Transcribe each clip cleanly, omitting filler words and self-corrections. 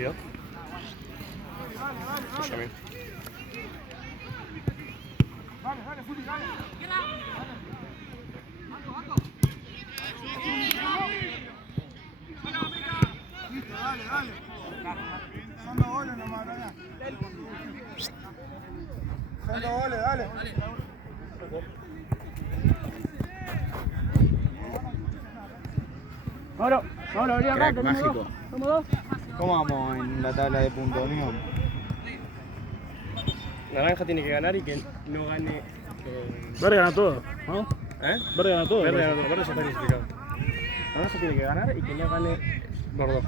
partido. Escúchame. Dale, Juli, dale. Dale. Son 2 goles nomás, Brian. Son 2 goles, dale. Ahora, venía acá, Crack mágico. ¿Somos 2? ¿Cómo vamos en la tabla de puntos, amigo? Naranja tiene que ganar y que no gane. Verde gana todo, ¿no? Verde gana todo. Verde gana todo, verde ya está clasificado. Naranja tiene que ganar y que no gane Bordeaux.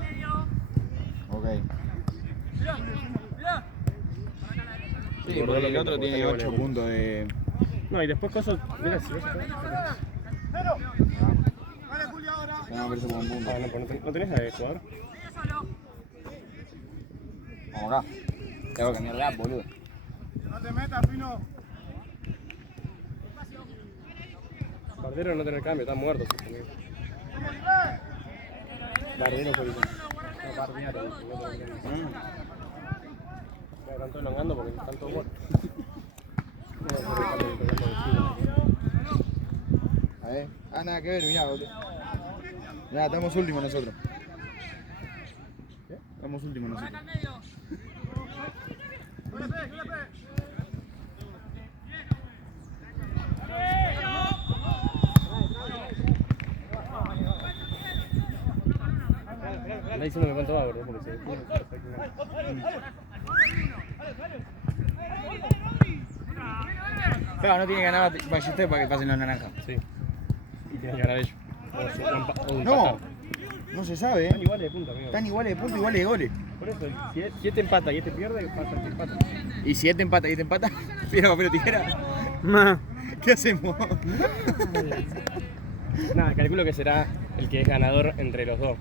Ok. Sí, porque el otro tiene 8 puntos de... No, y después cosas. Mira, si ves. Dale, Juli, ahora. No, pero eso fue un punto. Ah, no tenés a jugador. Vamos acá. Tengo que cambiar la app, boludo. No te metas, Pino. Bardero no tener cambio, está muerto. Bardero solito. No, Bardiaro. Están todos elongando porque están todos muertos. A ver. Ah, nada que ver, mirá, boludo. Mirá, estamos últimos nosotros. ¿Qué? Estamos últimos nosotros. Anda diciendo cuánto va, ¿verdad? Porque Claro, no tiene que ganar Ballester para que pasen los naranjas. sí. Y tienen que ganar ellos. No, no se sabe, Están iguales de punta, amigo. Están iguales de puntos, iguales de goles. Por eso, si este empata y este pierde, pasa este empata. Y si este empata y este empata, piedra, papel o tijera. ¿Qué hacemos? Nada, calculo que será el que es ganador entre los dos.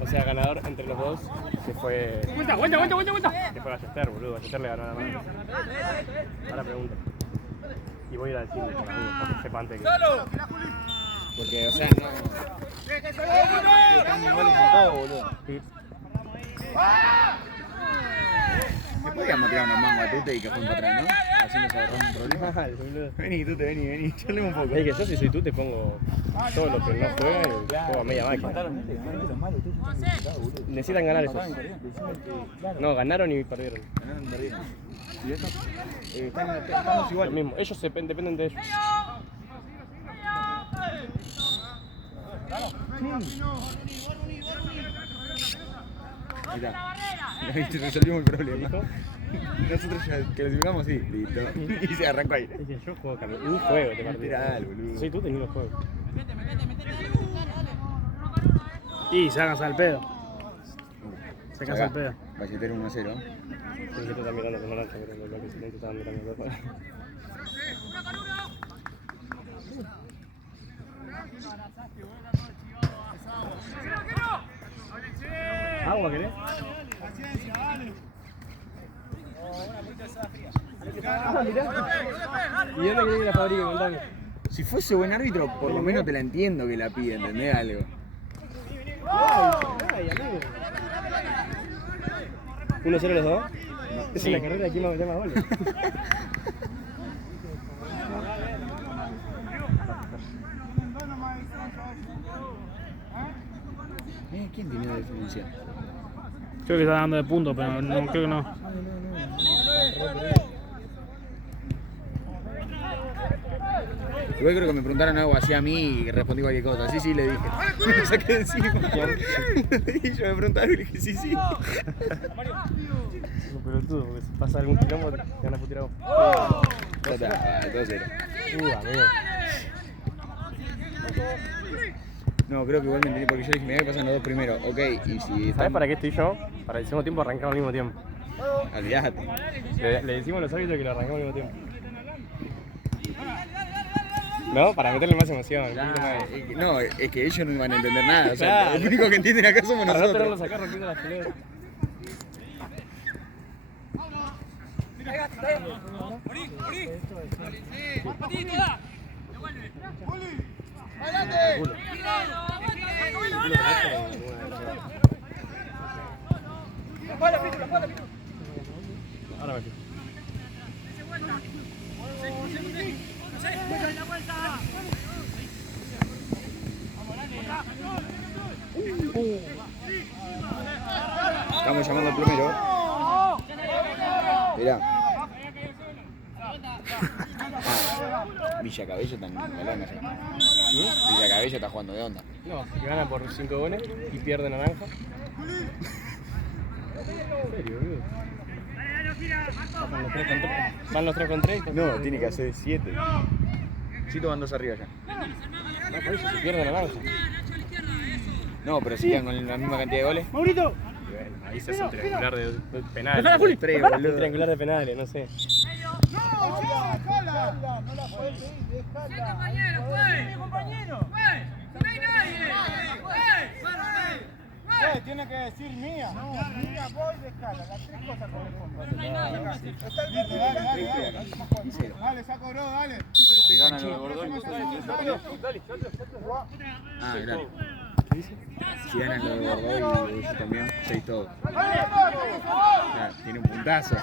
O sea, ganador entre los dos que fue. ¡Cuenta! Que fue Ballester, boludo. Ballester le ganó a la mano. Ahora pregunta. Y voy a ir a decirle para que sepa antes que. Porque, o sea, no. Están iguales en todo, boludo. Sí. Me podíamos tirar unos mangos a Tute y que fue para atrás, ¿no? Así nos ahorramos un problema. Mal, boludo. Vení, Tute, vení. Charlemos un poco. Es que yo si soy tú te pongo todo lo que no juegue, juego a media máquina. Necesitan ganar esos. No, ganaron y perdieron. Ganaron, perdieron. ¿Y eso? Estamos Lo iguales. mismo, ellos dependen de ellos. Ahí está. Viste, resolvimos el problema. Nosotros ya clasificamos, sí, listo. Y se arrancó ahí. Es que yo juego un juego de partido. Literal, boludo. Soy tú teniendo juego. Y se van a cansar el pedo. Se cansa el pedo. Ballester 1-0. Sí, yo te estaba mirando con naranja, pero lo que silencio estaba mirando los dos. ¿Agua querés? Paciencia, dale. Ah, mirá. ¿Y dónde querés ir a la fábrica? Contame. Si fuese buen árbitro, por lo menos te la entiendo que la pide, ¿entendés algo? Ay, amigo. 1-0 los dos. Es una carrera de quién va a meter más goles. ¿Quién tiene la diferencia? Creo que está dando de puntos, pero no, creo que no. Igual creo que me preguntaron algo así a mí y respondí cualquier cosa. Sí, le dije. Me saqué de encima. Y yo me preguntaron y le dije sí. No, pelotudo, porque si pasa algún quilombo, te van a putear a vos. Ya está, 2-0. Amigo. No, creo que igual me entendí porque yo le dije, mirá que pasan los dos primeros. Ok, y si ¿Sabes para qué estoy yo? Para el segundo tiempo arrancar al mismo tiempo. Olvídate. Le decimos a los árbitros que lo arrancamos al mismo tiempo. ¿No? Para meterle más emoción. No, es que ellos no van a entender nada. O sea, Claro. los únicos que entienden acá somos Para no tenerlos nosotros. acá rompiendo las pelotas. Estamos llamando al plomero. Mirá. Villa Cabello está en Melón, ¿sí? Villa Cabello está jugando de onda. No, que gana por 5 goles y pierde Naranja. ¿En serio, boludo? Van los 3 con 3. No, tiene que hacer 7. Chito van 2 arriba ya. No, por eso se pierde Naranja. No, pero si quedan con la misma cantidad de goles. ¡Maurito! Ahí se hace un triangular de penales. ¡Dejala, Juli! Un triangular de penales, no sé. ¡No, déjala! No la puedes pedir, déjala. Compañero, fue. Compañero. Fue. No hay nadie. Tiene que decir mía. No, mía, voy, déjala. Las 3 cosas corresponden. No hay nadie. Listo, dale. Dale, saco bro, dale. Si ganan los Bordón. Ah, claro. ¿Qué dice? Si ganan los Bordón y ellos también, 6 todos. Claro, tiene un puntazo.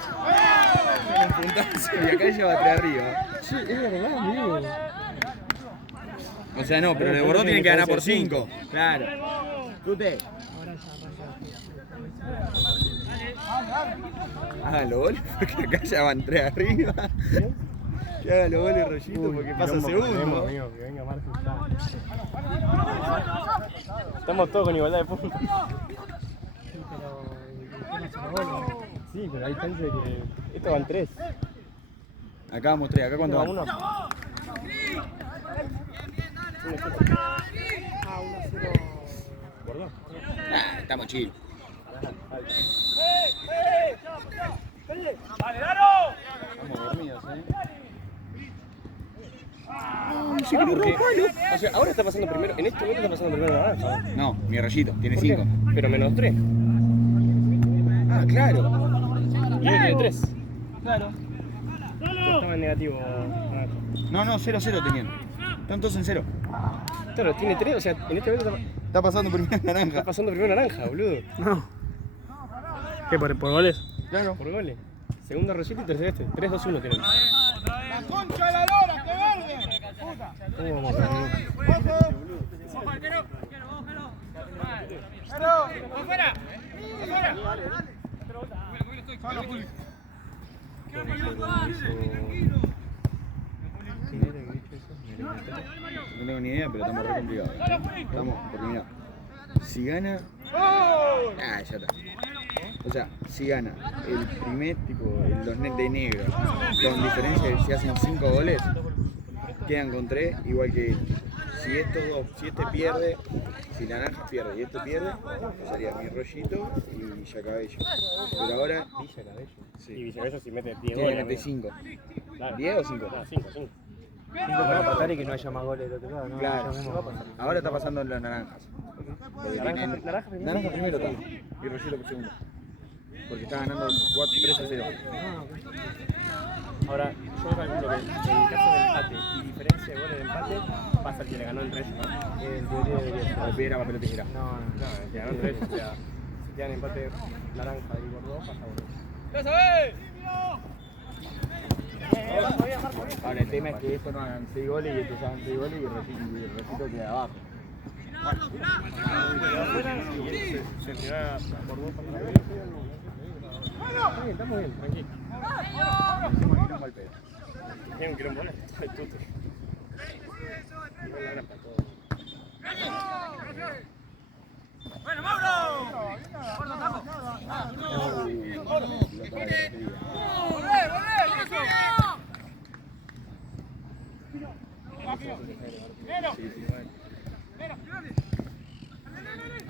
Tiene un puntazo y acá lleva 3 arriba. Sí, es verdad, amigo. O sea, no, pero el Bordón tiene que ganar por 5. Claro. Tute. Haga los goles porque acá ya van 3 arriba. Que haga los goles Rollito porque pasa segundo. Amigo, que venga Marcos. Estamos todos con igualdad de puntos. Sí, pero hay chance de que. Estos van 3. Acá vamos 3, acá cuánto van. 1. ¿Bordón? Estamos chill. Estamos dormidos, O sea, ahora está pasando primero. En este momento está pasando primero Naranja. No, mi Rollito, tiene ¿Por qué? 5. Pero menos 3. Ah, claro. Y él tiene 3. Claro. Estaba en negativo. Naranja. No, 0-0 tenían. Están todos en 0. Claro, tiene 3. O sea, en este momento Está pasando primero está naranja. pasando primero Naranja, boludo. No. ¿Qué, por goles? Claro. Por goles. Segundo Rollito y tercero este. 3-2-1 tienen. La concha de la lora, que verde. Puta. ¿Cómo vamos a ganar? Solo, Juli. No tengo ni idea, pero estamos re complicados. Estamos, porque mirá, si gana. Ah, ya está. O sea, si gana el primer tipo, los net de negro, con diferencia de si hacen 5 goles, quedan con 3, igual que si estos dos, si este pierde, si Naranja pierde y este pierde, sería mi Rollito y Villa Cabello. Pero ahora Villa Cabello. Sí. Y Villa Cabello si mete 10 tiene que goles. meter 5. Claro. 10 o 5. No, 5, 5. Para empatar y que no haya más goles del otro lado, ¿no? Claro. Ahora está pasando en las naranjas. Porque tienen- Naranja primero. Naranja primero está. Y Rollito por segundo. Porque está ganando 3-0. Ahora, yo calculo que en caso de empate y diferencia de goles de empate, pasa el que le ganó el 3, ¿no? En teoría debería ser. O piedra, papel o tijera. No, no. No, el que ganó el 3, o sea, si quedan empate Naranja y Bordeaux, pasa Bordeaux. Ahora el tema es que estos no hagan 6 goles y estos hagan 6 goles y el Rollito queda abajo. Y se tirará Bordeaux para la estamos bien, tranquilo. Tiene un quilombo, ¿no? Ay, tuto. Igual la gran para todos. Bueno, Mauro.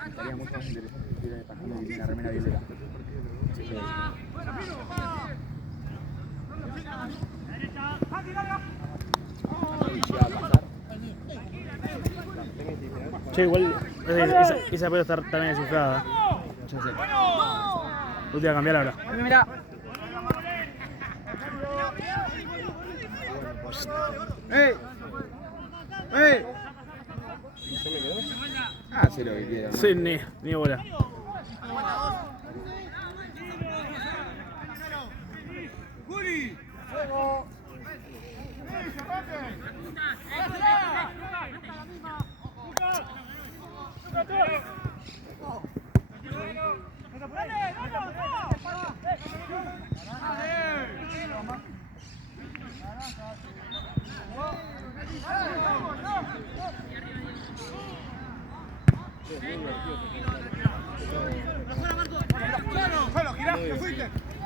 Estaría mucho más interesante si tuviera partido y una remera violeta. Che, igual esa pelota está también desinflada. Ya sé. Tú te vas a cambiar ahora. ¡Ey! ¡Ey! Ah, sé lo que quiero. ¿no? Sí, ni bola. Juli. Fuego.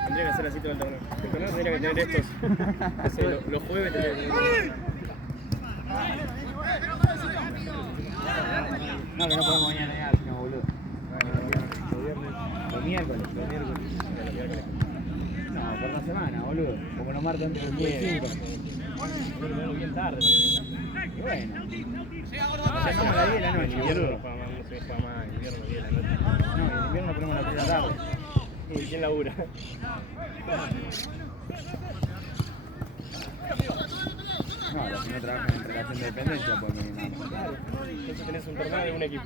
Tendría que hacer así todo el torneo. El torneo tendría que tener estos. Los jueves tendría que tener. No, que no podemos mañana, no, boludo. Los miércoles. No, por una semana, boludo. Como los martes entre el 10 y 5. Bien tarde. Y bueno. Empezamos a las 10 de la noche, boludo. No se juega más, invierno 10 de la noche. No, en invierno ponemos la 3 de la tarde. ¿Y quién labura? No, los que no trabajan en relación de dependencia, pues Entonces tenés un torneo de un equipo.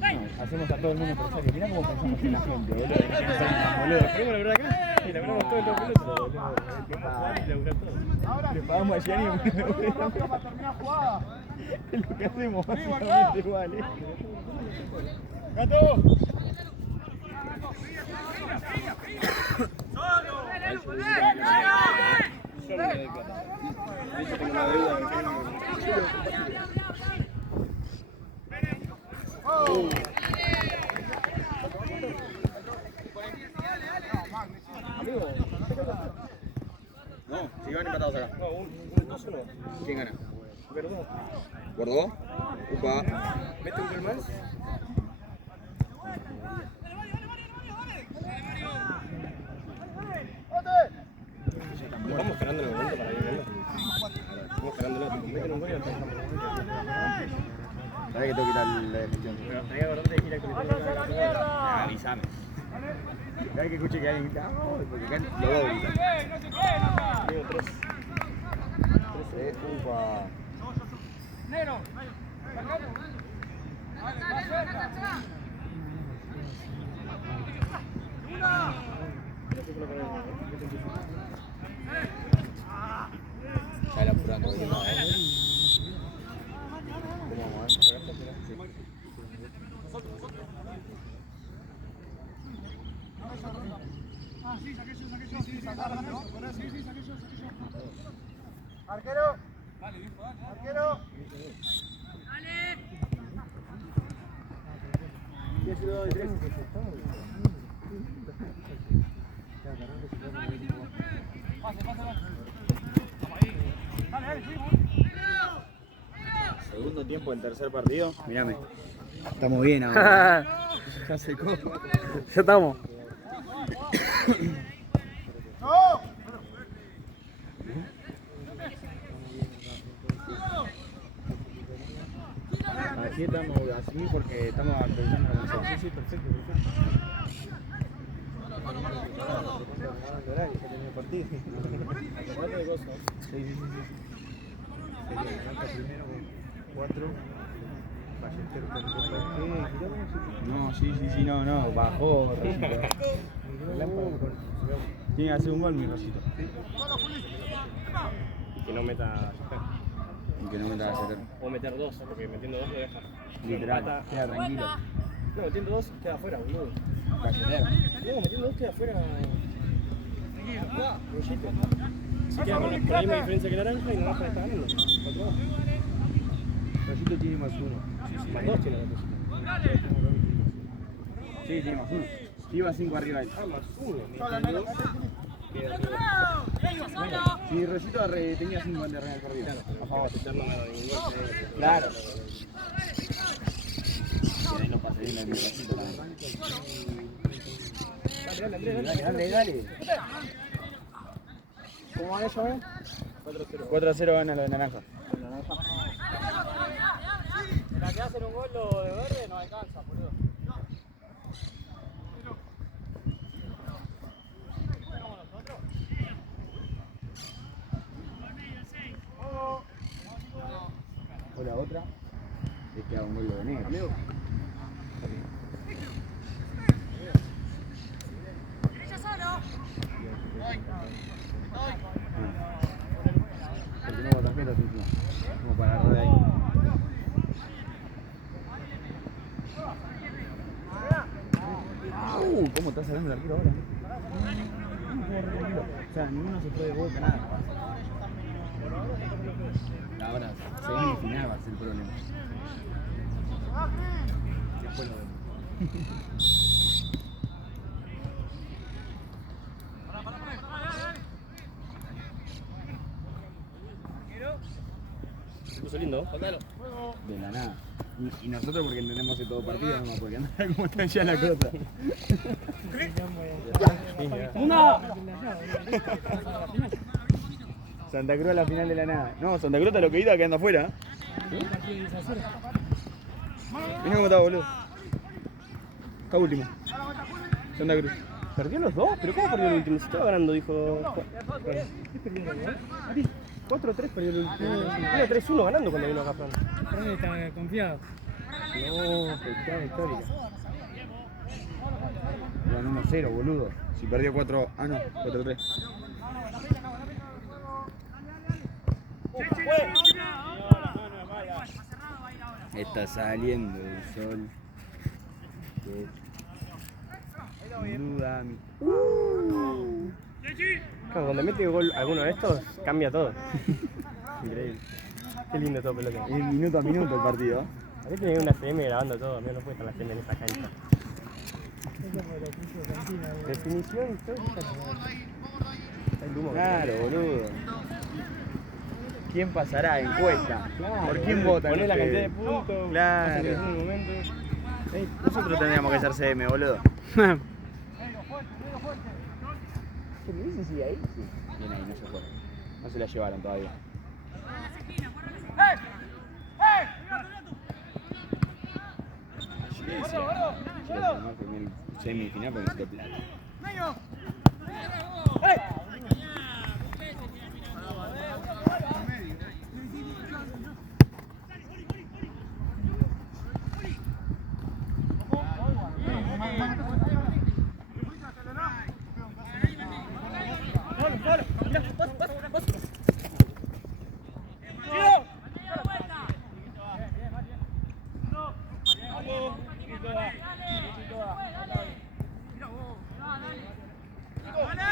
no, hacemos a todo el mundo empresario. Mirá cómo pensamos en la gente, boludo. Boludo, ¿podemos laburar acá? Sí, laburamos todo en todo el peloto, boludo. Podemos jugar y laburar todo. Le pagamos a Gianni para terminar jugada. es lo que hacemos básicamente igual, ¡Gato! De hecho tengo una deuda que No, si van empatados acá. no, un 2-1. ¿Quién gana? Perdón. ¿Guardó? Upa. ¿Mete un gol más? Nos vamos ganando en el momento para ir viendo. Vamos ganándolo. Meten un gol y nos dejamos. ¿Sabés que tengo que ir a la descripción? Pero estaría bastante de gira con Avísame. Cada vez que escuche que alguien grita, ¡vamos! Porque acá lo voy a gritar. Tengo 3. Upa. Negro. Está apurando. ¿Cómo vamos Arquero. Arquero. Segundo tiempo del tercer partido. Mírame. Estamos bien ahora. Ya secó. Ya estamos. ¡No! Así estamos, así porque estamos actualizando la canción. Sí, sí, perfecto. No, sí, no, bajó. Tiene que hacer un gol, mi Rosito. Y que no meta. Y que no me la hacer. O meter 2, porque metiendo 2 lo deja. Literal, queda tranquilo. No, metiendo 2 queda afuera, boludo. Galletero. No, metiendo 2 queda afuera. Rollito. Si queda con la misma diferencia que Naranja y Naranja está ganando. Rosito tiene más 1. Más 2 tiene la cosa. Sí, tiene más 1. Iba 5 arriba. Más 1. Si Rosito tenía 5 de Real perdido. A favor, no me da ningún gol. Claro. Y ahí no pasa bien el Rosito también. Dale. ¿Cómo van ellos, 4-0 gana lo de Naranja. La que hacen un gol lo de verde no alcanza, boludo. O la otra es que haga un gol lo de negro. Amigo. Porque no va tarjeta, como para agarrar de ahí. ¿Cómo está saliendo el arquero ahora? O sea, ninguno se fue de golpe, nada. Ahora, semifinal va a ser el problema. Después lo vemos. Se puso lindo. De la nada. Y nosotros porque entendemos de todo partido, no porque andar como está ya la cosa. Santa Cruz a la final de la nada. No, Santa Cruz está lo que iba quedando afuera. Mira cómo está, boludo. Está último. Santa Cruz. ¿Perdió los dos? ¿Pero cómo perdió el último? Se estaba ganando, dijo. 4-3 perdió el último. Iba 3-1 ganando cuando vino acá, Fran. Fran está confiado. No, pero histórica. Iban 1-0, boludo. Si perdió 4. Ah, no, 4-3. Está saliendo el sol. Boluda. Claro, cuando mete gol alguno de estos, cambia todo. Increíble. Qué lindo todo pelota. Es minuto a minuto el partido. A ver, tiene una CM grabando todo, mira, no puede estar la CM en esa cancha. Definición histórica. El humo. Claro, boludo. ¿Quién pasará? Encuesta. Claro, ¿Por quién votan? Poné la cantidad de ustedes? puntos. Claro. hace un momento. Nosotros tendríamos que ser CM, boludo. ¿Qué me dice si ahí? Sí. Bien ahí, no se fue. No se la llevaron todavía. Yo le decía, no, primer semifinal porque necesito plata.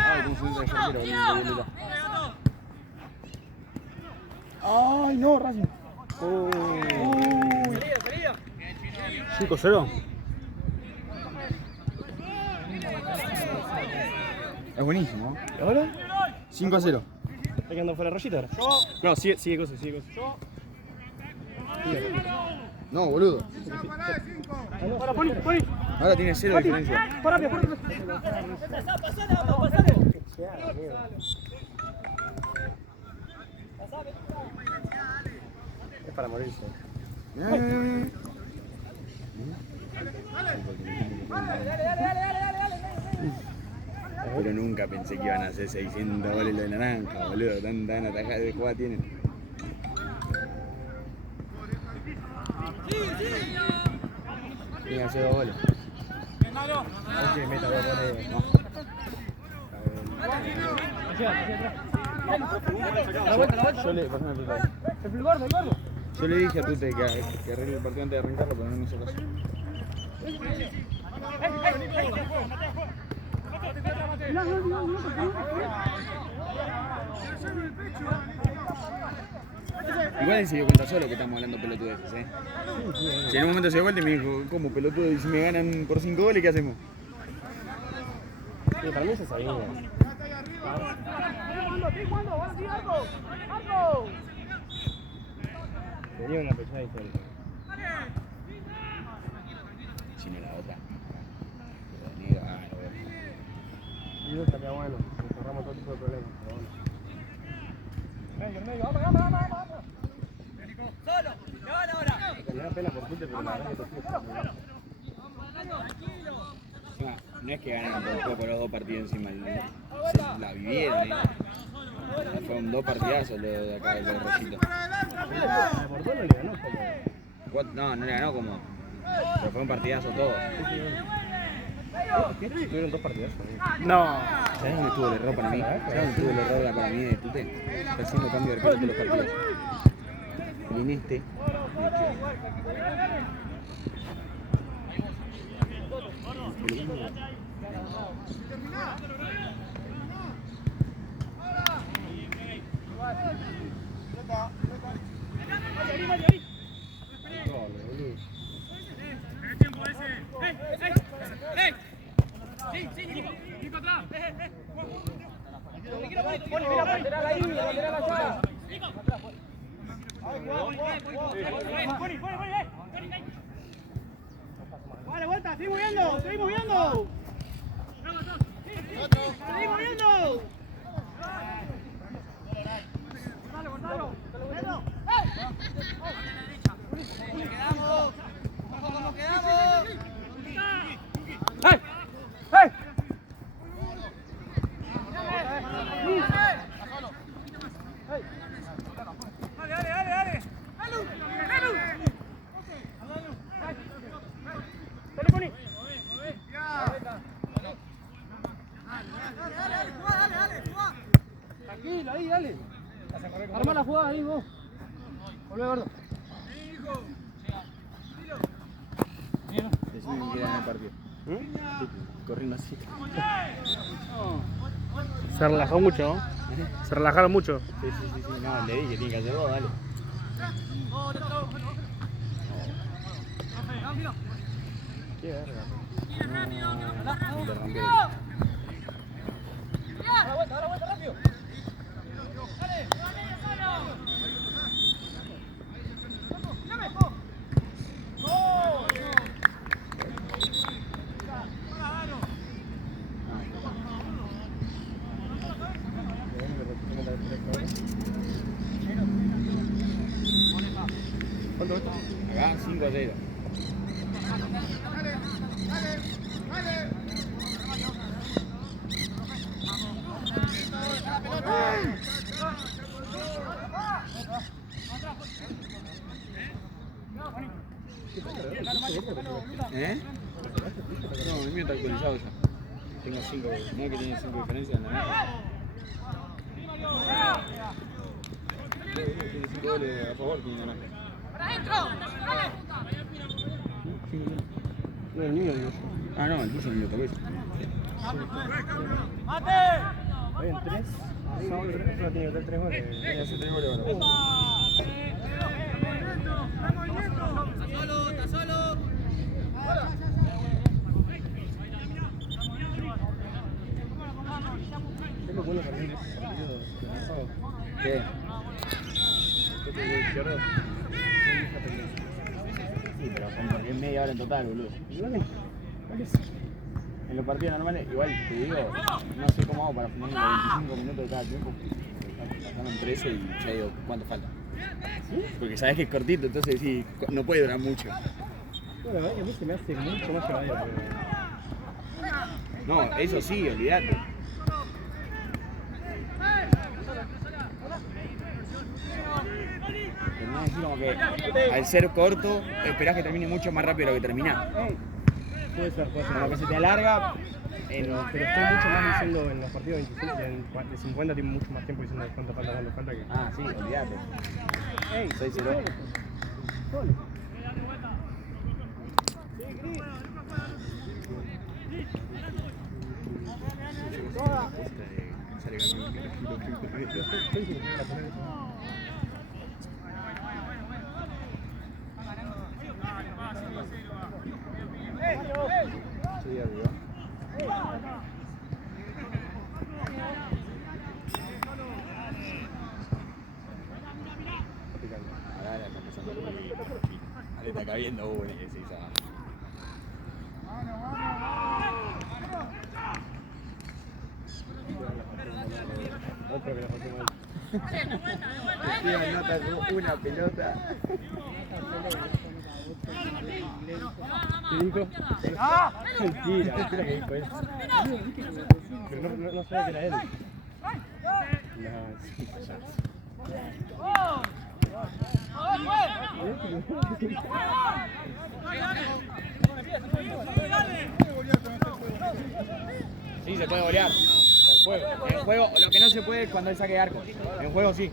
Ay, cómo se entra el arquero, boludo. Ay, no, Racing. 5-0. Es buenísimo. ¿Y ahora? 5-0. ¿Está quedando fuera Rollito ahora? No, sigue cosas, sigue cosas. No, boludo. Para, pon. Ahora tiene 0 de diferencia. Es para morirse. Pero nunca pensé que iban a hacer 600 goles los de naranja, boludo. Tan atajada de jugada tienen. Tiene que hacer 2 goles. Que meta dos goles. Yo le dije a Tute que arregle el partido antes de arrancarlo, pero no me hizo caso. Igual él se dio cuenta solo que estamos hablando pelotudeces, ¿eh? Si en un momento se dio vuelta y me dijo, ¿cómo pelotudo? Y si me ganan por 5 goles, ¿qué hacemos? Sí, para mí se sabía. Sería una persona histórica. Si no la otra. Pero negro, Y eso estaría bueno, cerramos todo tipo de problemas. Pero bueno. Solo, que van ahora. Me da pena por Tute, pero la verdad que estos tíos no es que ganaron por los 2 partidos encima, la vivieron, Fueron 2 partidazos los de acá, de los Rollitos. por todo le ganó como. No, no le ganó como. Pero fue un partidazo todo. Tuvieron 2 partidas. No. ¿Sabes dónde estuvo el error para mí? ¿Sabes dónde estuvo el error para mí de Tute? Está haciendo cambio de arquero todos los partidos. Y en este. Ya está. Mira, lateral ahí, lateral allá. Vale, vuelta, seguimos viendo, seguimos viendo. Seguimos viendo. Gonzalo, Gonzalo. Quedamos. ¿Cómo quedamos? ¡Hey! ¡Hey! Dale. Tranquilo, ahí, dale. Armá la jugada ahí, vos. Volvé, gordo. Decime que queda en el partido. Corriendo así. Se relajó mucho, ¿no? Se relajaron mucho. Sí. No, le dije, tiene que hacer vos, dale. Qué verga. No, le rompió. Ahora vuelta, rápido. Acá 5-0. ¿Eh? No, el mío está actualizado ya. Tengo 5, no es que tiene 5 diferencias en la mía. Tiene 5 goles a favor, tiene naranja. ¡Para adentro! No, el mío, digo. Ah, no, el tuyo ni lo toqué. ¡Mate! Hay en 3. Son 3, no tiene que tener 3 goles. Tiene hace 3 goles ahora. ¡Está solo! Es lo bueno también de este partido de pasado. ¿Qué? Yo tengo el izquierdo. Sí, pero porque es media hora en total, boludo. ¿Cuál es? En los partidos normales, igual te digo, no sé cómo hago para poner los 25 minutos de cada tiempo. Pasaron 13 y ya digo, ¿cuánto falta? Porque sabes que es cortito, entonces sí, no puede durar mucho. Bueno, a mí se me hace mucho más llevadero. No, eso sí, olvídate. Terminás así como que al ser corto, esperás que termine mucho más rápido de lo que terminás. Puede ser. Como que se te alarga. Pero estoy mucho más diciendo en los partidos de 25, de 50 tiene mucho más tiempo diciendo cuánto falta que... Ah, sí, olvídate. 6-0. Sí, arriba. Ahora está empezando a correr. Ahí está cabiendo uno y decís, Otro que la pasó mal. Esteban no atacó una pelota. ¿Qué dijo? Mentira que dijo eso. Pero no sabía que era él. No, sí, payaso. Sí, se puede golear. En juego, lo que no se puede es cuando él saque arco. En juego sí.